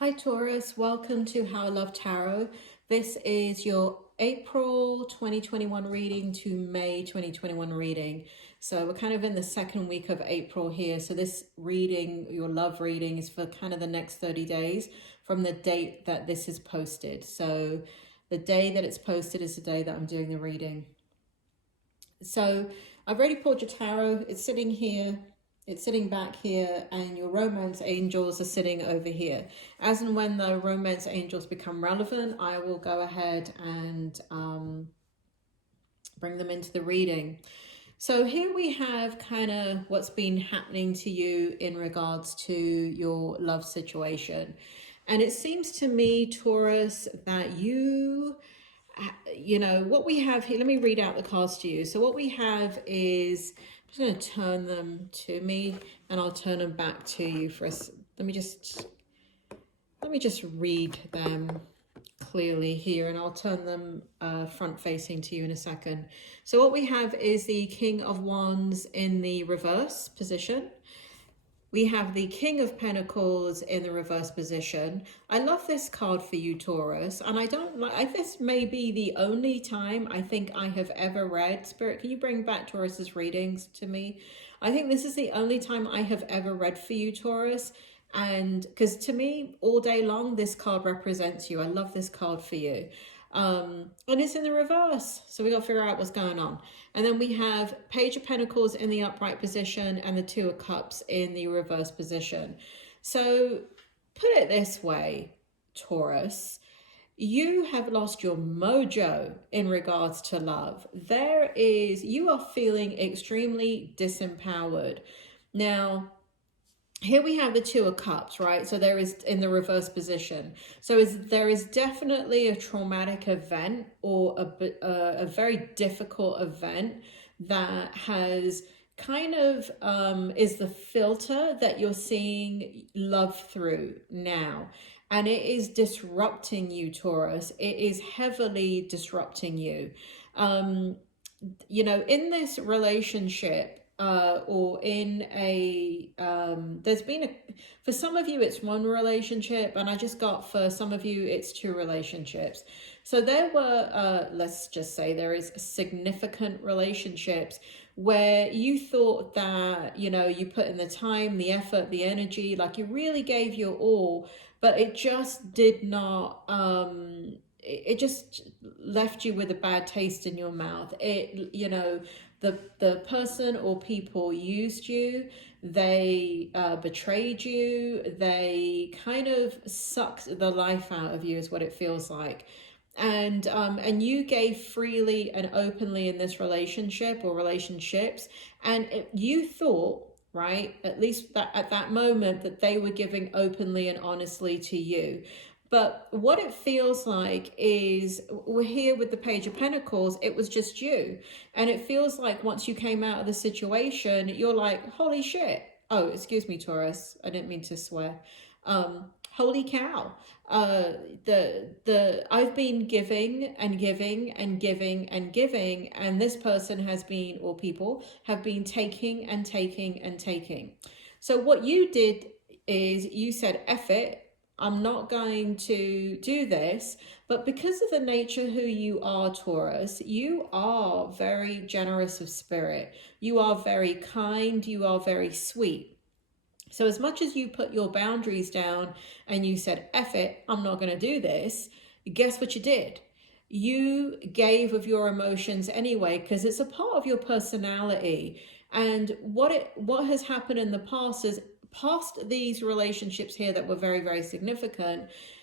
Hi Taurus, welcome to How I Love Tarot. This is your April 2021 reading to May 2021 reading. So we're kind of in the second week of April here. So this reading, your love reading, is for kind of the next 30 days from the date that this is posted. So the day that it's posted is the day that I'm doing the reading. So I've already pulled your tarot. It's sitting here. It's sitting back here, and your romance angels are sitting over here. As and when the romance angels become relevant, I will go ahead and bring them into the reading. So here we have kind of what's been happening to you in regards to your love situation. And it seems to me, Taurus, that what we have here, let me read out the cards to you. So what we have is, I'm just going to turn them to me and I'll turn them back to you for us. Let me just read them clearly here, and I'll turn them front facing to you in a second. So what we have is the King of Wands in the reverse position. We have the King of Pentacles in the reverse position. I love this card for you, Taurus, and I don't like, this may be the only time I think I have ever read, Spirit, can you bring back Taurus's readings to me? I think this is the only time I have ever read for you, Taurus, and because to me, all day long, this card represents you. I love this card for you. And it's in the reverse, so we got to figure out what's going on. And then we have Page of Pentacles in the upright position and the Two of Cups in the reverse position. So put it this way, Taurus, you have lost your mojo in regards to love. You are feeling extremely disempowered. Now, here we have the Two of Cups, right? So there is in the reverse position. So there is definitely a traumatic event or a very difficult event that has kind of is the filter that you're seeing love through now. And it is disrupting you, Taurus. It is heavily disrupting you. In this relationship, or in a for some of you it's one relationship, and I just got for some of you it's two relationships. So there were let's just say there is significant relationships where you thought that you put in the time, the effort, the energy, like you really gave your all, but it just did not it just left you with a bad taste in your mouth. The person or people used you, they betrayed you, they kind of sucked the life out of you is what it feels like. And you gave freely and openly in this relationship or relationships, and you thought, right, at least that at that moment, that they were giving openly and honestly to you. But what it feels like is, we're here with the Page of Pentacles, it was just you. And it feels like once you came out of the situation, you're like, holy shit. Oh, excuse me, Taurus. I didn't mean to swear. Holy cow. I've been giving and giving and giving and giving, and this person has been, or people have been taking and taking and taking. So what you did is you said, F it. I'm not going to do this. But because of the nature who you are, Taurus, you are very generous of spirit. You are very kind. You are very sweet. So as much as you put your boundaries down and you said, F it, I'm not going to do this, guess what you did? You gave of your emotions anyway, because it's a part of your personality. And what has happened in the past is, past these relationships here that were very, very significant,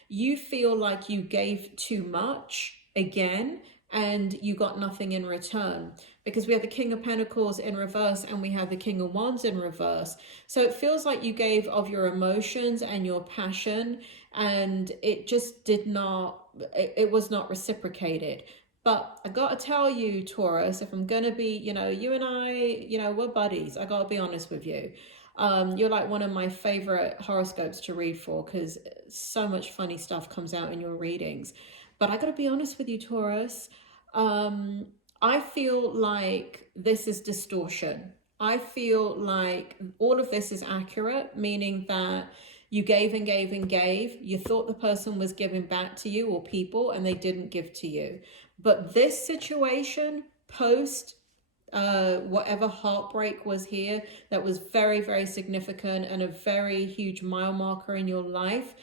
you feel like you gave too much again and you got nothing in return, because we have the King of Pentacles in reverse and we have the King of Wands in reverse. So it feels like you gave of your emotions and your passion, and it just did not, it was not reciprocated. But I gotta tell you, Taurus, if I'm gonna be, you and I, we're buddies. I gotta be honest with you. You're like one of my favorite horoscopes to read for, because so much funny stuff comes out in your readings. But I gotta be honest with you, Taurus. I feel like this is distortion. I feel like all of this is accurate, meaning that You gave and gave and gave. You thought the person was giving back to you, or people, and they didn't give to you. But this situation, post whatever heartbreak was here, that was very, very significant and a very huge mile marker in your life.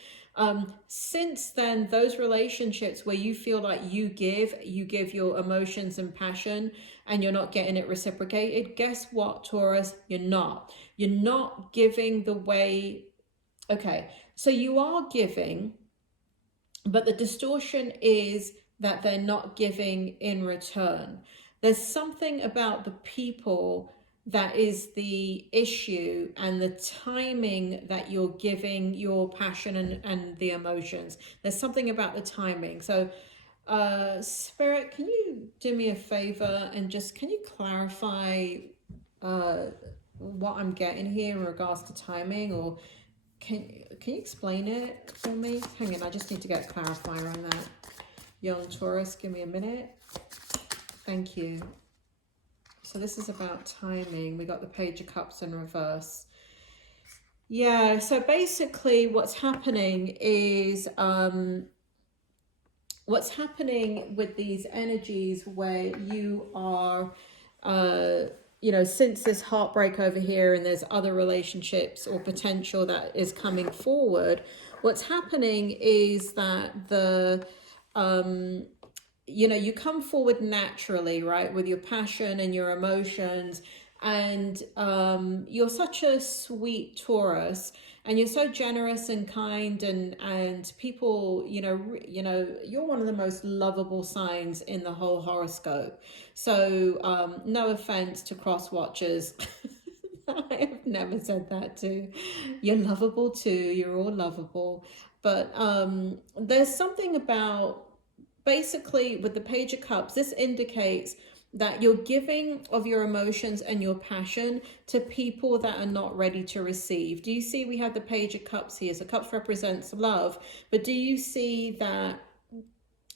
Since then, those relationships where you feel like you give your emotions and passion and you're not getting it reciprocated, guess what, Taurus? You're not giving the way. Okay, so you are giving, but the distortion is that they're not giving in return. There's something about the people that is the issue, and the timing that you're giving your passion and the emotions. There's something about the timing. So Spirit, can you do me a favor and just, can you clarify what I'm getting here in regards to timing, or can you explain it for me? Hang on, I just need to get a clarifier on that. Young Taurus, give me a minute. Thank you. So this is about timing. We got the Page of Cups in reverse. Yeah, so basically what's happening is, what's happening with these energies where you are, you know, since this heartbreak over here and there's other relationships or potential that is coming forward, what's happening is that the, you know, you come forward naturally, right, with your passion and your emotions, and you're such a sweet Taurus, and you're so generous and kind, and people, you know, you're one of the most lovable signs in the whole horoscope. So no offense to cross watchers. I have never said that too. You're lovable too. You're all lovable. But there's something about, basically with the Page of Cups, this indicates that you're giving of your emotions and your passion to people that are not ready to receive. Do you see we have the Page of Cups here? So cups represents love, but do you see that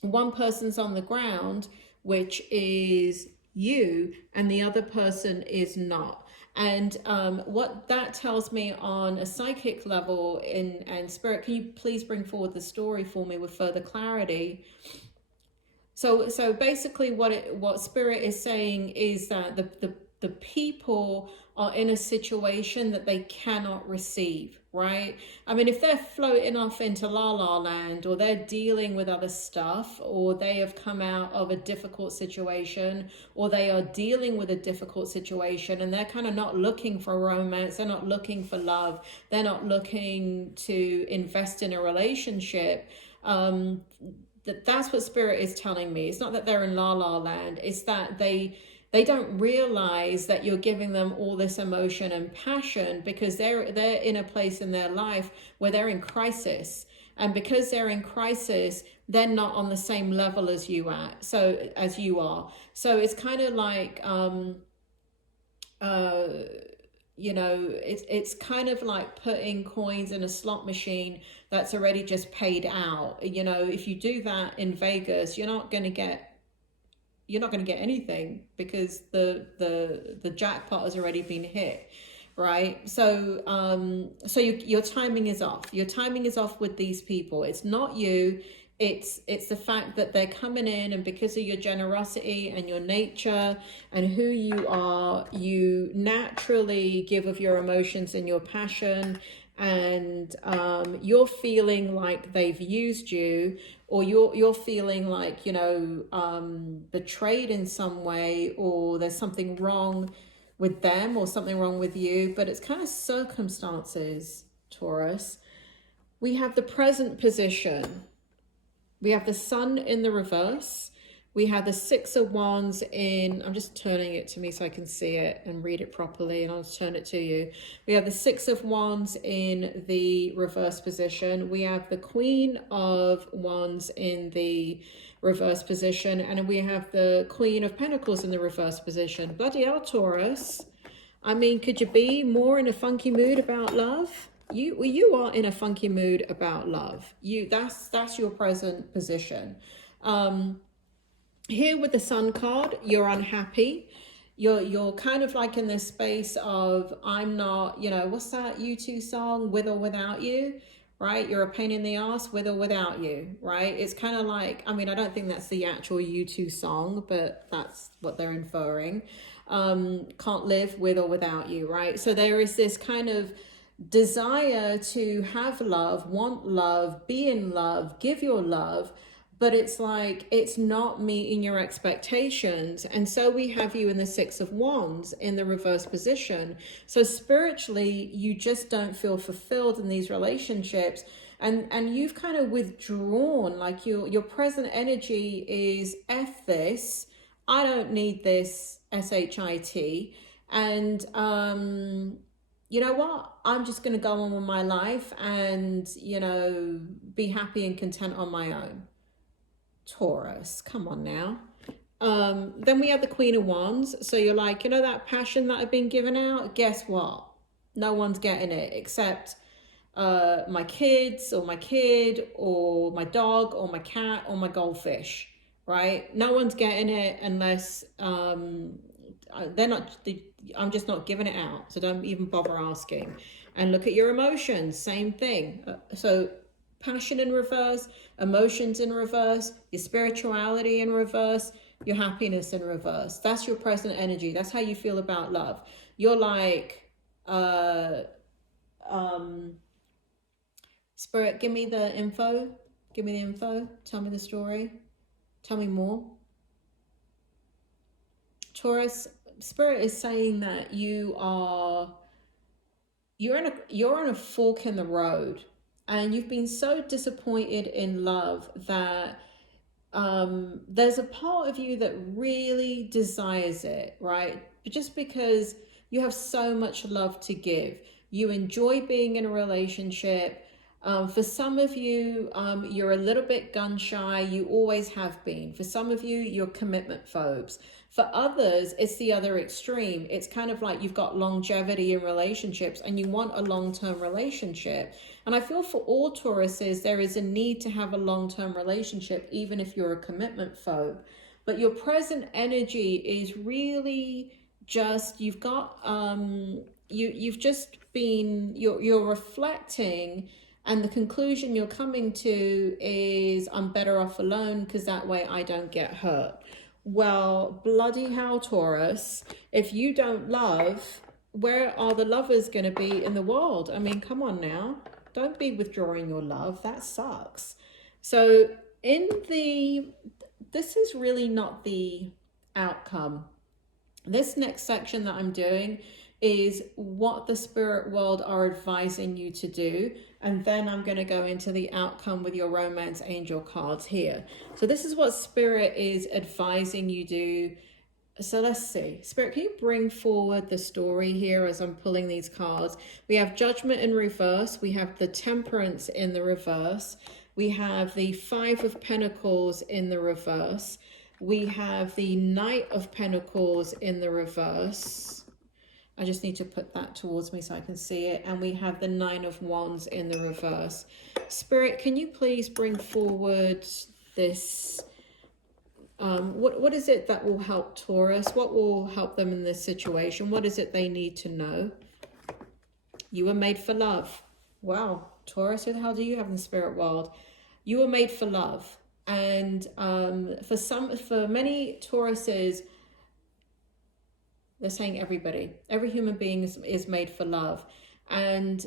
one person's on the ground, which is you, and the other person is not? And what that tells me on a psychic level, and Spirit, can you please bring forward the story for me with further clarity? So basically what Spirit is saying is that the people are in a situation that they cannot receive, right? I mean, if they're floating off into la la land, or they're dealing with other stuff, or they have come out of a difficult situation, or they are dealing with a difficult situation, and they're kind of not looking for romance, they're not looking for love, they're not looking to invest in a relationship, that's what Spirit is telling me. It's not that they're in la la land, it's that they don't realize that you're giving them all this emotion and passion, because they're in a place in their life where they're in crisis, and because they're in crisis, they're not on the same level as you are. So it's kind of like you know, it's kind of like putting coins in a slot machine that's already just paid out. You know, if you do that in Vegas, you're not going to get anything, because the jackpot has already been hit, right? So your timing is off. Your timing is off with these people. It's not you. It's the fact that they're coming in, and because of your generosity and your nature and who you are, you naturally give of your emotions and your passion, and you're feeling like they've used you, or you're feeling like, you know, betrayed in some way, or there's something wrong with them or something wrong with you, but it's kind of circumstances, Taurus. We have the present position. We have the Sun in the reverse. We have the Six of Wands in, I'm just turning it to me so I can see it and read it properly, and I'll just turn it to you. We have the Six of Wands in the reverse position. We have the Queen of Wands in the reverse position. And we have the Queen of Pentacles in the reverse position. Bloody hell, Taurus. I mean, could you be more in a funky mood about love? You are in a funky mood about love. That's your present position. Here with the Sun card, you're unhappy. You're kind of like in this space of, I'm not, you know, what's that U2 song, With or Without You, right? You're a pain in the ass with or without you, right? It's kind of like, I mean, I don't think that's the actual U2 song, but that's what they're inferring. Can't live with or without you, right? So there is this kind of desire to have love, want love, be in love, give your love, but it's like it's not meeting your expectations. And so we have you in the Six of Wands in the reverse position. So spiritually, you just don't feel fulfilled in these relationships, and you've kind of withdrawn. Like your present energy is, F this, I don't need this, SHIT. And you know what, I'm just going to go on with my life and, you know, be happy and content on my own. Taurus, come on now. Then we have the Queen of Wands. So you're like, you know, that passion that I've been given out, guess what? No one's getting it except my kids or my kid or my dog or my cat or my goldfish, right? No one's getting it unless they're not, I'm just not giving it out. So don't even bother asking. And look at your emotions, same thing. So passion in reverse, emotions in reverse, your spirituality in reverse, your happiness in reverse. That's your present energy. That's how you feel about love. You're like, Spirit, give me the info. Give me the info. Tell me the story. Tell me more. Taurus, Spirit is saying that you're on a fork in the road. And you've been so disappointed in love that there's a part of you that really desires it, right? But just because you have so much love to give, you enjoy being in a relationship. For some of you, you're a little bit gun shy. You always have been. For some of you, you're commitment phobes. For others, it's the other extreme. It's kind of like you've got longevity in relationships and you want a long-term relationship. And I feel for all Tauruses, there is a need to have a long-term relationship, even if you're a commitment phobe. But your present energy is really just, you've got, you've just been, you're reflecting, and the conclusion you're coming to is, I'm better off alone because that way I don't get hurt. Well, bloody hell, Taurus, if you don't love, where are the lovers going to be in the world? I mean, come on now. Don't be withdrawing your love. That sucks. So this is really not the outcome. This next section that I'm doing is what the spirit world are advising you to do. And then I'm going to go into the outcome with your romance angel cards here. So this is what spirit is advising you do. So let's see. Spirit, can you bring forward the story here as I'm pulling these cards? We have Judgment in reverse. We have the Temperance in the reverse. We have the Five of Pentacles in the reverse. We have the Knight of Pentacles in the reverse. I just need to put that towards me so I can see it. And we have the Nine of Wands in the reverse. Spirit, can you please bring forward this? What is it that will help Taurus? What will help them in this situation? What is it they need to know? You were made for love. Wow, Taurus, who the hell do you have in the spirit world? You were made for love. And for many Tauruses, they're saying every human being is made for love. And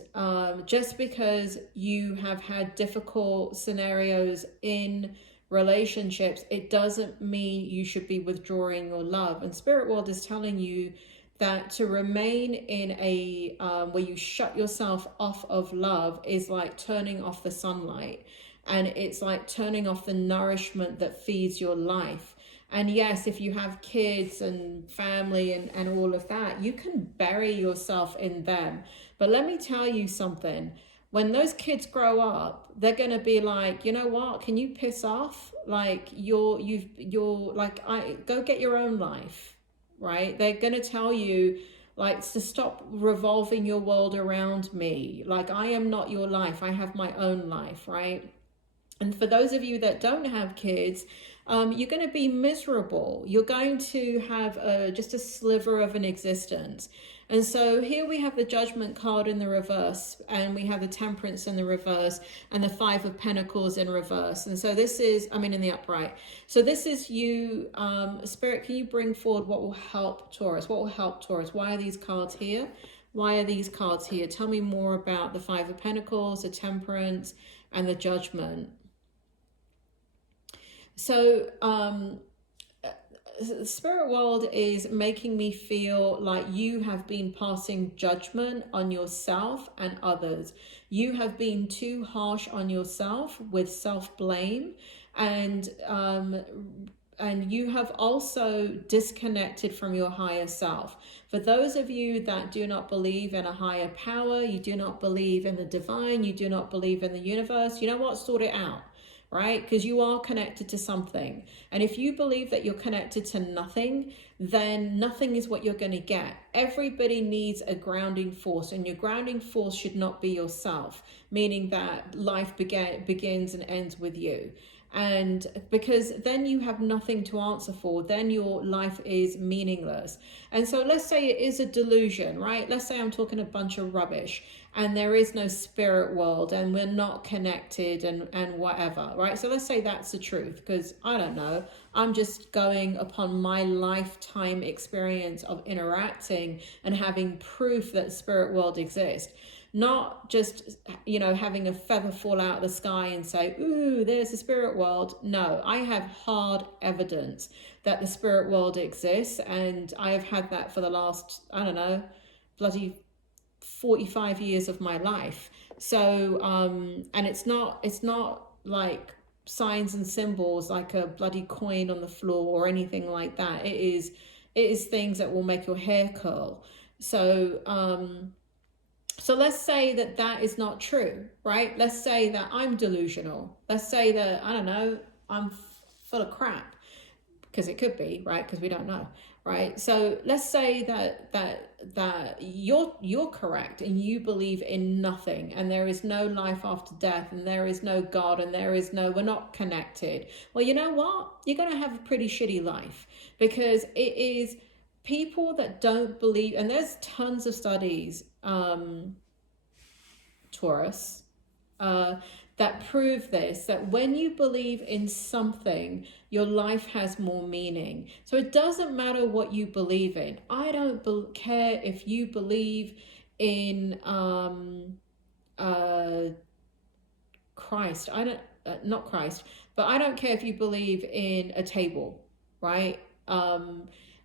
just because you have had difficult scenarios in relationships, it doesn't mean you should be withdrawing your love. And spirit world is telling you that to remain in a where you shut yourself off of love is like turning off the sunlight, and it's like turning off the nourishment that feeds your life. And yes, if you have kids and family and all of that, you can bury yourself in them. But let me tell you something. When those kids grow up, they're going to be like, you know what? Can you piss off? Like you're like, go get your own life, right? They're going to tell you like to stop revolving your world around me. Like I am not your life. I have my own life, right? And for those of you that don't have kids, you're going to be miserable. You're going to have just a sliver of an existence. And so here we have the Judgment card in the reverse, and we have the Temperance in the reverse, and the Five of Pentacles in reverse. And so this is, I mean, in the upright. So this is you, Spirit, can you bring forward what will help Taurus? What will help Taurus? Why are these cards here? Why are these cards here? Tell me more about the Five of Pentacles, the Temperance, and the Judgment. So, the spirit world is making me feel like you have been passing judgment on yourself and others. You have been too harsh on yourself with self-blame, and you have also disconnected from your higher self. For those of you that do not believe in a higher power, you do not believe in the divine, you do not believe in the universe, you know what? Sort it out. Right? Because you are connected to something. And if you believe that you're connected to nothing, then nothing is what you're going to get. Everybody needs a grounding force, and your grounding force should not be yourself, meaning that life begins and ends with you. And because then you have nothing to answer for, then your life is meaningless. And so let's say it is a delusion, right? Let's say I'm talking a bunch of rubbish and there is no spirit world and we're not connected and whatever, right? So let's say that's the truth, because I don't know, I'm just going upon my lifetime experience of interacting and having proof that spirit world exists. Not just, you know, having a feather fall out of the sky and say, ooh, there's the spirit world. No, I have hard evidence that the spirit world exists. And I have had that for the last, I don't know, bloody 45 years of my life. So, and it's not like signs and symbols like a bloody coin on the floor or anything like that. It is things that will make your hair curl. So let's say that that is not true, right? Let's say that I'm delusional. Let's say that, I don't know, I'm full of crap, because it could be, right? Because we don't know, right? So let's say that you're correct and you believe in nothing, and there is no life after death, and there is no God, and we're not connected. Well, you know what? You're going to have a pretty shitty life, because it is people that don't believe, and there's tons of studies, Taurus, that prove this, that when you believe in something, your life has more meaning. So it doesn't matter what you believe in. I don't care if you believe in Christ. Not Christ, but I don't care if you believe in a table, right?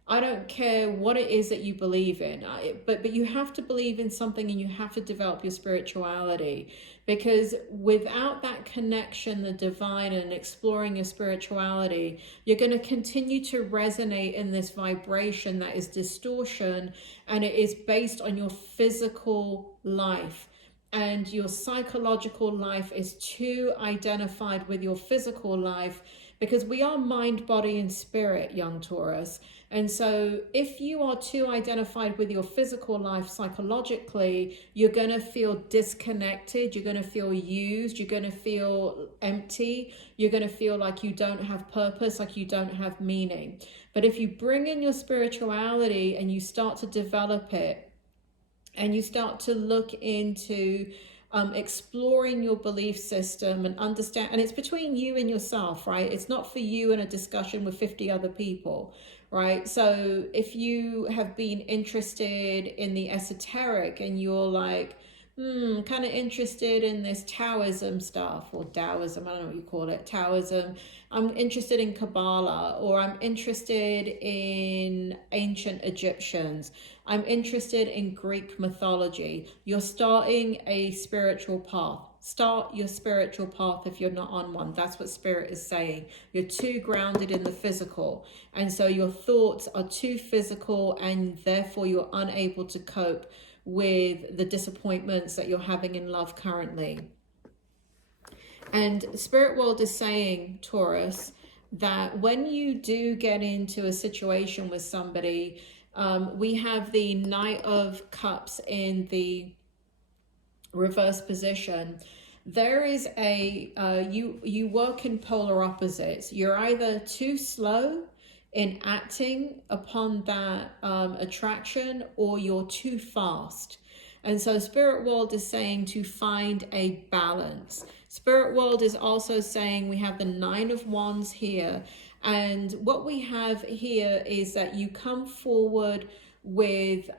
I don't care what it is that you believe in, but you have to believe in something, and you have to develop your spirituality, because without that connection, the divine, and exploring your spirituality, you're going to continue to resonate in this vibration that is distortion, and it is based on your physical life. And your psychological life is too identified with your physical life, because we are mind, body, and spirit, young Taurus. And so if you are too identified with your physical life psychologically, you're going to feel disconnected, you're going to feel used, you're going to feel empty, you're going to feel like you don't have purpose, like you don't have meaning. But if you bring in your spirituality and you start to develop it, and you start to look into exploring your belief system and understand, and it's between you and yourself, right? It's not for you in a discussion with 50 other people, right? So if you have been interested in the esoteric and you're like, kind of interested in this Taoism stuff, or Taoism, I don't know what you call it, Taoism. I'm interested in Kabbalah, or I'm interested in ancient Egyptians. I'm interested in Greek mythology. You're starting a spiritual path. Start your spiritual path if you're not on one. That's what Spirit is saying. You're too grounded in the physical. And so your thoughts are too physical, and therefore you're unable to cope with the disappointments that you're having in love currently. And Spirit World is saying, Taurus, that when you do get into a situation with somebody, we have the Knight of Cups in the reverse position. there is a, you work in polar opposites. You're either too slow in acting upon that attraction, or you're too fast. And so Spirit World is saying to find a balance. Spirit World is also saying we have the Nine of Wands here. And what we have here is that you come forward with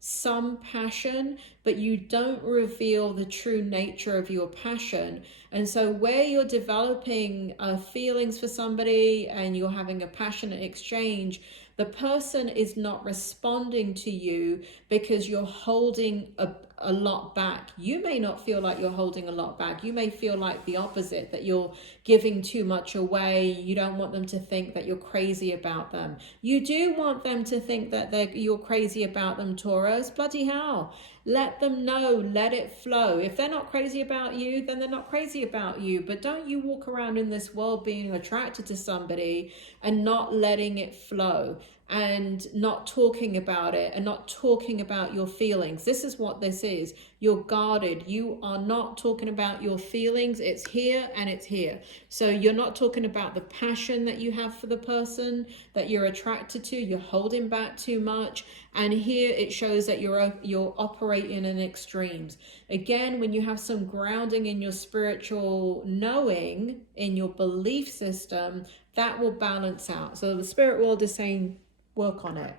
some passion, but you don't reveal the true nature of your passion. And so where you're developing feelings for somebody and you're having a passionate exchange, the person is not responding to you because you're holding a lot back. You may not feel like you're holding a lot back. You may feel like the opposite, that you're giving too much away. You don't want them to think that you're crazy about them. You do want them to think that you're crazy about them, Taurus. Bloody hell. Let them know, let it flow. If they're not crazy about you, then they're not crazy about you. But don't you walk around in this world being attracted to somebody and not letting it flow, and not talking about it, and not talking about your feelings. This is what this is. You're guarded. You are not talking about your feelings. It's here and it's here. So you're not talking about the passion that you have for the person that you're attracted to. You're holding back too much. And here it shows that you're operating in extremes. Again, when you have some grounding in your spiritual knowing, in your belief system, that will balance out. So the Spirit World is saying, work on it.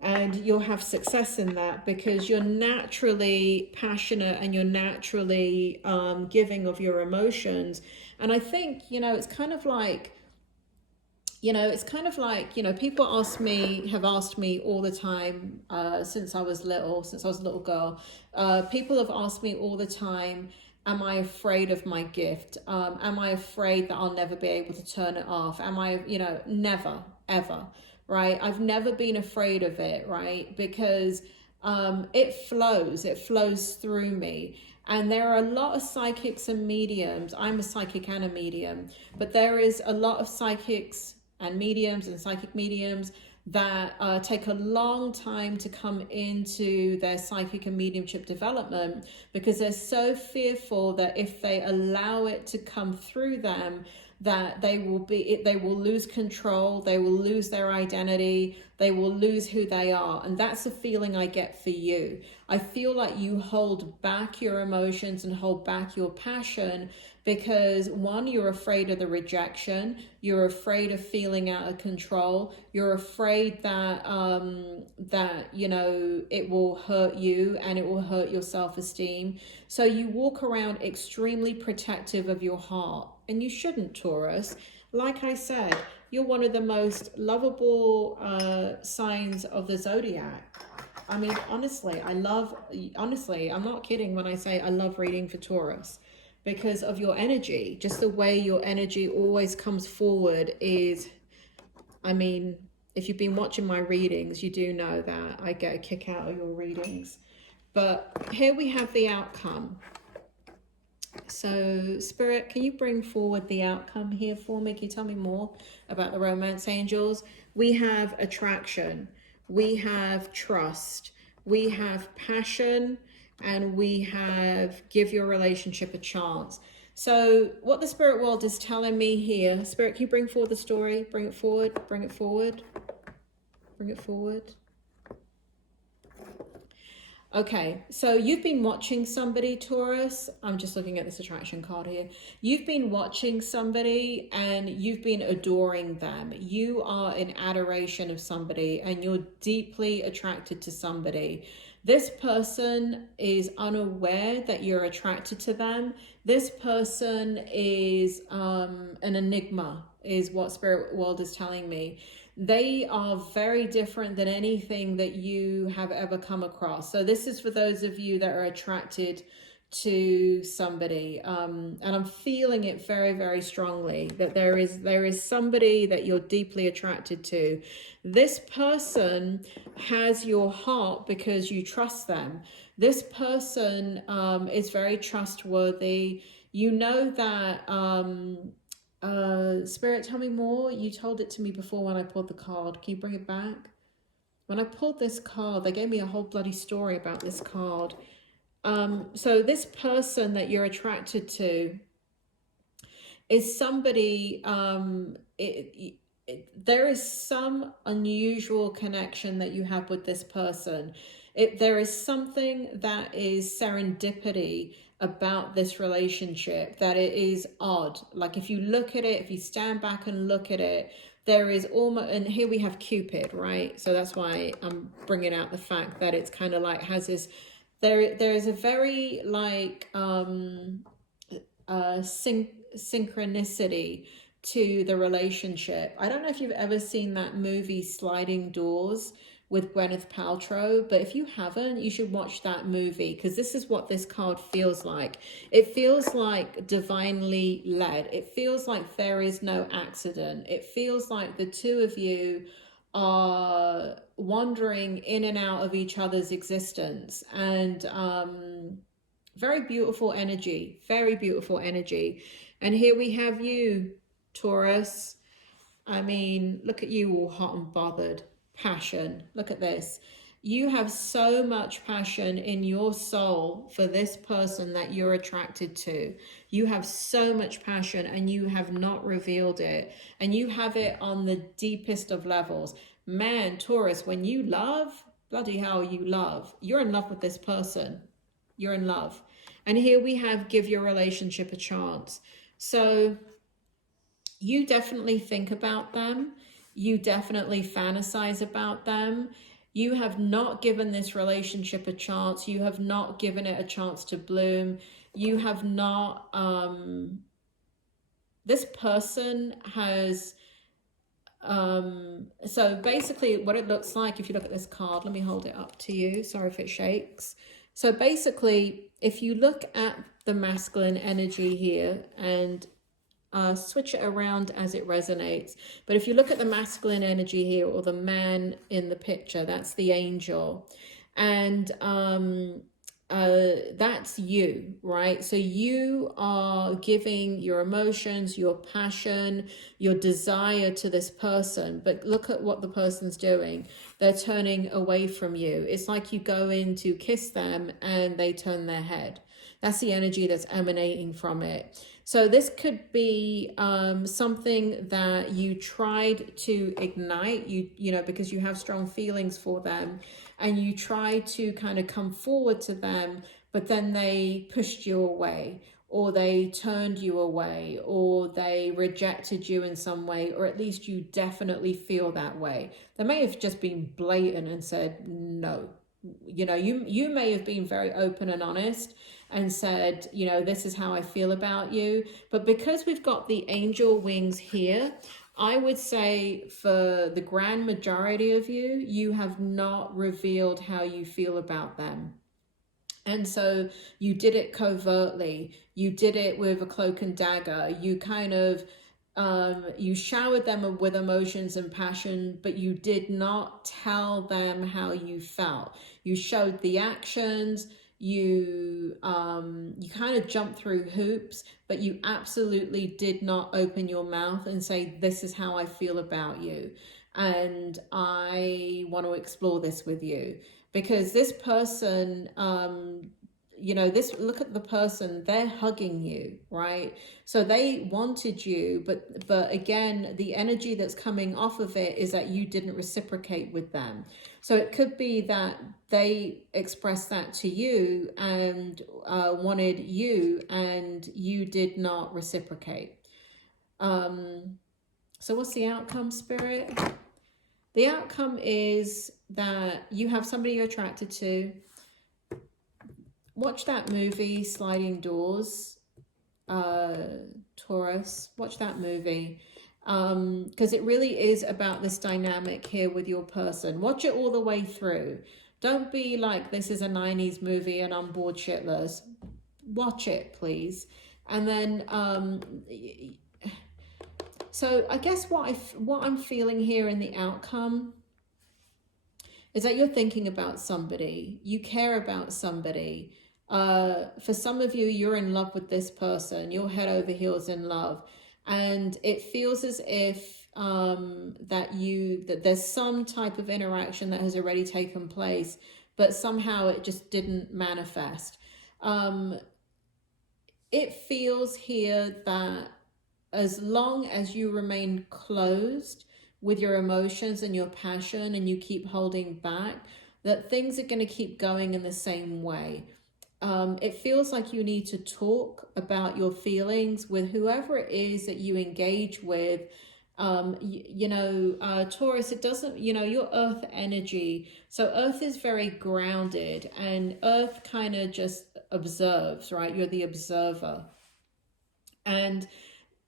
And you'll have success in that because you're naturally passionate and you're naturally giving of your emotions. And I think, it's kind of like, people have asked me all the time since I was a little girl. People have asked me all the time, am I afraid of my gift? Am I afraid that I'll never be able to turn it off? Am I, never, ever, right? I've never been afraid of it, right? Because it flows through me. And there are a lot of psychics and mediums. I'm a psychic and a medium, but there is a lot of psychics and mediums and psychic mediums that take a long time to come into their psychic and mediumship development because they're so fearful that if they allow it to come through them, that they will lose control, they will lose their identity, they will lose who they are. And that's the feeling I get for you. I feel like you hold back your emotions and hold back your passion because, one, you're afraid of the rejection, you're afraid of feeling out of control, you're afraid that it will hurt you and it will hurt your self-esteem. So you walk around extremely protective of your heart. And you shouldn't, Taurus. Like I said, you're one of the most lovable signs of the zodiac. I mean, honestly, I'm not kidding when I say I love reading for Taurus because of your energy. Just the way your energy always comes forward is, if you've been watching my readings, you do know that I get a kick out of your readings. But here we have the outcome. So, Spirit, can you bring forward the outcome here for me? Can you tell me more about the romance angels? We have attraction, we have trust, we have passion, and we have give your relationship a chance. So what the Spirit World is telling me here, Spirit, can you bring forward the story? Bring it forward, bring it forward, bring it forward. Okay, so you've been watching somebody, Taurus. I'm just looking at this attraction card here. You've been watching somebody and you've been adoring them. You are in adoration of somebody and you're deeply attracted to somebody. This person is unaware that you're attracted to them. This person is an enigma, is what Spirit World is telling me. They are very different than anything that you have ever come across. So this is for those of you that are attracted to somebody. And I'm feeling it very, very strongly that there is somebody that you're deeply attracted to. This person has your heart because you trust them. This person is very trustworthy. You know that... Spirit, tell me more. You told it to me before when I pulled the card. Can you bring it back? When I pulled this card, they gave me a whole bloody story about this card. So this person that you're attracted to is somebody, there is some unusual connection that you have with this person. There is something that is serendipity about this relationship, that it is odd. Like if you look at it, if you stand back and look at it, there is almost, and here we have Cupid, right? So that's why I'm bringing out the fact that it's kind of like has this, there is a very like synchronicity to the relationship. I don't know if you've ever seen that movie Sliding Doors with Gwyneth Paltrow, but if you haven't, you should watch that movie, because this is what this card feels like. It feels like divinely led. It feels like there is no accident. It feels like the two of you are wandering in and out of each other's existence, and very beautiful energy, very beautiful energy. And here we have you, Taurus. I mean, look at you, all hot and bothered. Passion. Look at this. You have so much passion in your soul for this person that you're attracted to. You have so much passion and you have not revealed it. And you have it on the deepest of levels. Man, Taurus, when you love, bloody hell, you love. You're in love with this person. You're in love. And here we have give your relationship a chance. So you definitely think about them. You definitely fantasize about them. You have not given this relationship a chance. You have not given it a chance to bloom. You have not, this person has, so basically what it looks like, if you look at this card, let me hold it up to you. Sorry if it shakes. So basically, if you look at the masculine energy here and switch it around as it resonates. But if you look at the masculine energy here, or the man in the picture, that's the angel. And that's you, right? So you are giving your emotions, your passion, your desire to this person. But look at what the person's doing. They're turning away from you. It's like you go in to kiss them and they turn their head. That's the energy that's emanating from it. So this could be something that you tried to ignite, you know, because you have strong feelings for them, and you tried to kind of come forward to them, but then they pushed you away, or they turned you away, or they rejected you in some way, or at least you definitely feel that way. They may have just been blatant and said no. You know, you may have been very open and honest and said, you know, this is how I feel about you. But because we've got the angel wings here, I would say for the grand majority of you, you have not revealed how you feel about them. And so you did it covertly. You did it with a cloak and dagger. You kind of, you showered them with emotions and passion, but you did not tell them how you felt. You showed the actions. You kind of jumped through hoops, but you absolutely did not open your mouth and say, this is how I feel about you, and I want to explore this with you. Because this person, you know, this, look at the person, they're hugging you, right? So they wanted you, but again, the energy that's coming off of it is that you didn't reciprocate with them. So it could be that they expressed that to you and wanted you, and you did not reciprocate. So what's the outcome, Spirit? The outcome is that you have somebody you're attracted to. Watch that movie, Sliding Doors, Taurus. Watch that movie. Because it really is about this dynamic here with your person. Watch it all the way through. Don't be like, this is a 90s movie and I'm bored shitless. Watch it, please. And then, so I guess what I'm feeling here in the outcome is that you're thinking about somebody. You care about somebody. For some of you, you're in love with this person. You're head over heels in love. And it feels as if that there's some type of interaction that has already taken place, but somehow it just didn't manifest. It feels here that as long as you remain closed with your emotions and your passion and you keep holding back, that things are going to keep going in the same way. It feels like you need to talk about your feelings with whoever it is that you engage with. Taurus, it doesn't, your earth energy. So earth is very grounded and earth kind of just observes, right? You're the observer. And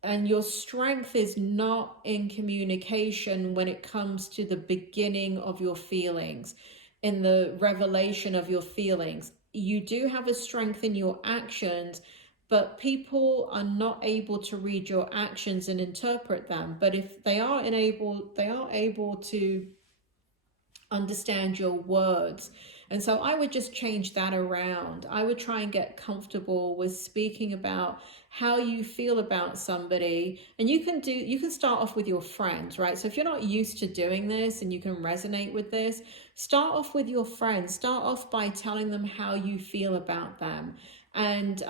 your strength is not in communication when it comes to the beginning of your feelings, in the revelation of your feelings. You do have a strength in your actions, but people are not able to read your actions and interpret them. But if they are able to understand your words. And so I would just change that around. I would try and get comfortable with speaking about how you feel about somebody. And you can start off with your friends, right? So if you're not used to doing this and you can resonate with this, start off with your friends. Start off by telling them how you feel about them. And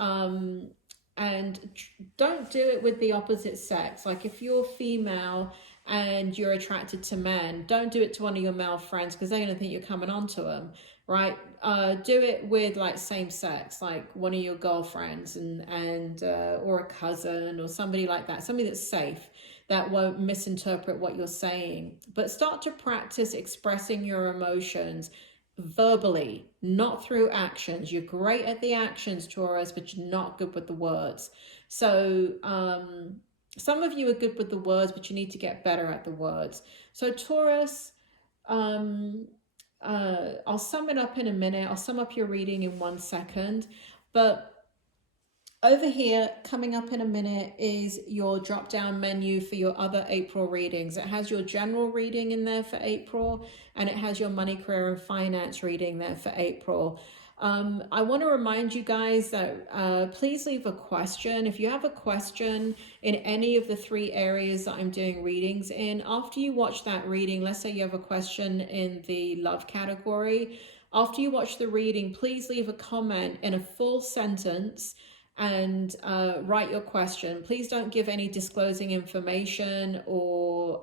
don't do it with the opposite sex. Like if you're female and you're attracted to men, don't do it to one of your male friends because they're going to think you're coming on to them, right? Do it with like same sex, like one of your girlfriends and or a cousin or somebody like that, somebody that's safe, that won't misinterpret what you're saying. But start to practice expressing your emotions verbally, not through actions. You're great at the actions, Taurus, but you're not good with the words. So some of you are good with the words, but you need to get better at the words. So Taurus, I'll sum it up in a minute. I'll sum up your reading in 1 second. But over here, coming up in a minute, is your drop-down menu for your other April readings. It has your general reading in there for April, and it has your money, career, and finance reading there for April. I want to remind you guys that please leave a question. If you have a question in any of the 3 areas that I'm doing readings in, after you watch that reading, let's say you have a question in the love category, after you watch the reading, please leave a comment in a full sentence and write your question. Please don't give any disclosing information or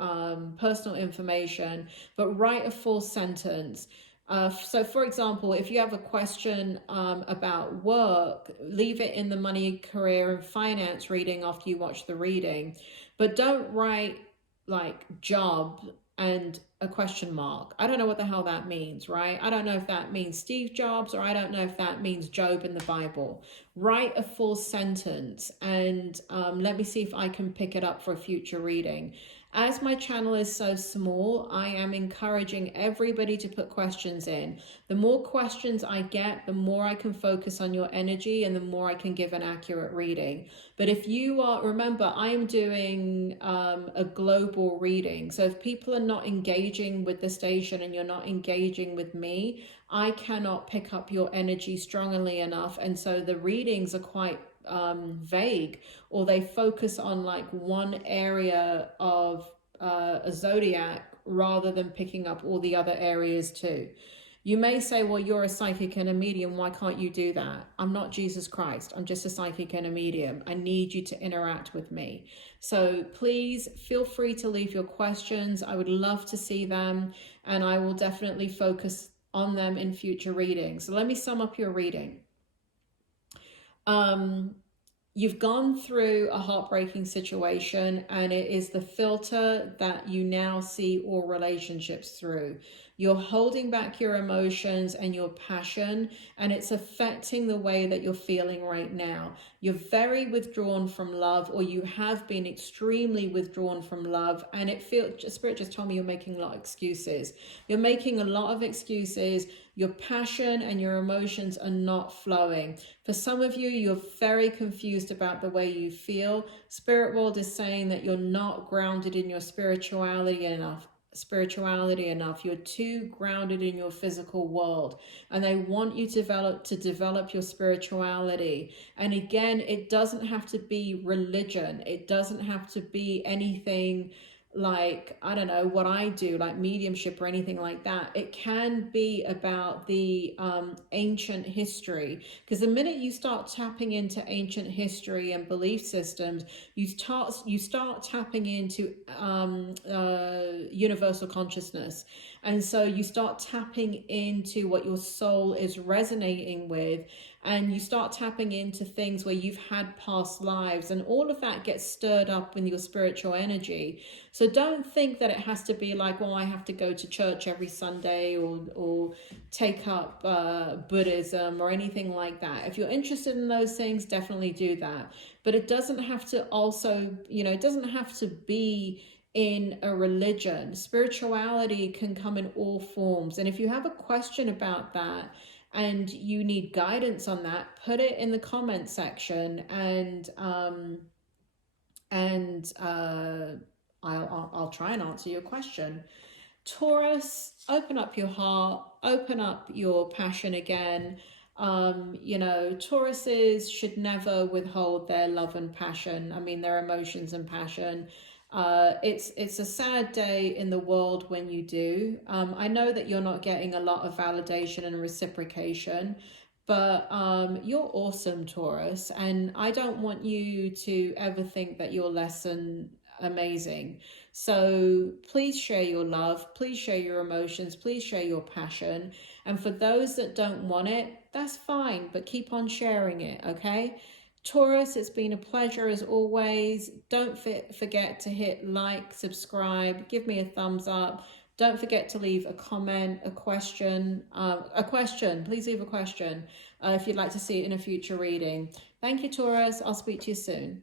personal information, but write a full sentence. So for example, if you have a question about work, leave it in the money, career, and finance reading after you watch the reading. But don't write like job and a question mark. I don't know what the hell that means, right? I don't know if that means Steve Jobs, or I don't know if that means Job in the Bible. Write a full sentence and let me see if I can pick it up for a future reading. As my channel is so small, I am encouraging everybody to put questions in. The more questions I get, the more I can focus on your energy and the more I can give an accurate reading. But if you are, remember, I am doing a global reading. So if people are not engaging with the station and you're not engaging with me, I cannot pick up your energy strongly enough. And so the readings are quite vague, or they focus on like one area of a zodiac rather than picking up all the other areas too. You may say, well, you're a psychic and a medium, why can't you do that? I'm not Jesus Christ, I'm just a psychic and a medium. I need you to interact with me. So please feel free to leave your questions. I would love to see them, and I will definitely focus on them in future readings. So let me sum up your reading. You've gone through a heartbreaking situation, and it is the filter that you now see all relationships through. You're holding back your emotions and your passion, and it's affecting the way that you're feeling right now. You're very withdrawn from love, or you have been extremely withdrawn from love, and Spirit just told me you're making a lot of excuses. You're making a lot of excuses. Your passion and your emotions are not flowing. For some of you, you're very confused about the way you feel. Spirit world is saying that you're not grounded in your spirituality enough. You're too grounded in your physical world, and they want you to develop your spirituality. And again, it doesn't have to be religion. It doesn't have to be anything like, I don't know, what I do, like mediumship or anything like that. It can be about the ancient history, because the minute you start tapping into ancient history and belief systems, you start tapping into universal consciousness. And so you start tapping into what your soul is resonating with, and you start tapping into things where you've had past lives, and all of that gets stirred up in your spiritual energy. So don't think that it has to be like, well, I have to go to church every Sunday, or take up Buddhism or anything like that. If you're interested in those things, definitely do that. But it doesn't have to also, it doesn't have to be in a religion. Spirituality can come in all forms. And if you have a question about that and you need guidance on that, put it in the comment section, and I'll try and answer your question. Taurus, open up your heart, open up your passion again. Tauruses should never withhold their love and passion. I mean, their emotions and passion. It's a sad day in the world when you do. I know that you're not getting a lot of validation and reciprocation, but you're awesome, Taurus, and I don't want you to ever think that you're less than amazing. So please share your love, please share your emotions, please share your passion. And for those that don't want it, that's fine, but keep on sharing it, okay? Taurus, it's been a pleasure as always. Don't forget to hit like, subscribe, give me a thumbs up. Don't forget to leave a comment, a question. Please leave a question if you'd like to see it in a future reading. Thank you, Taurus. I'll speak to you soon.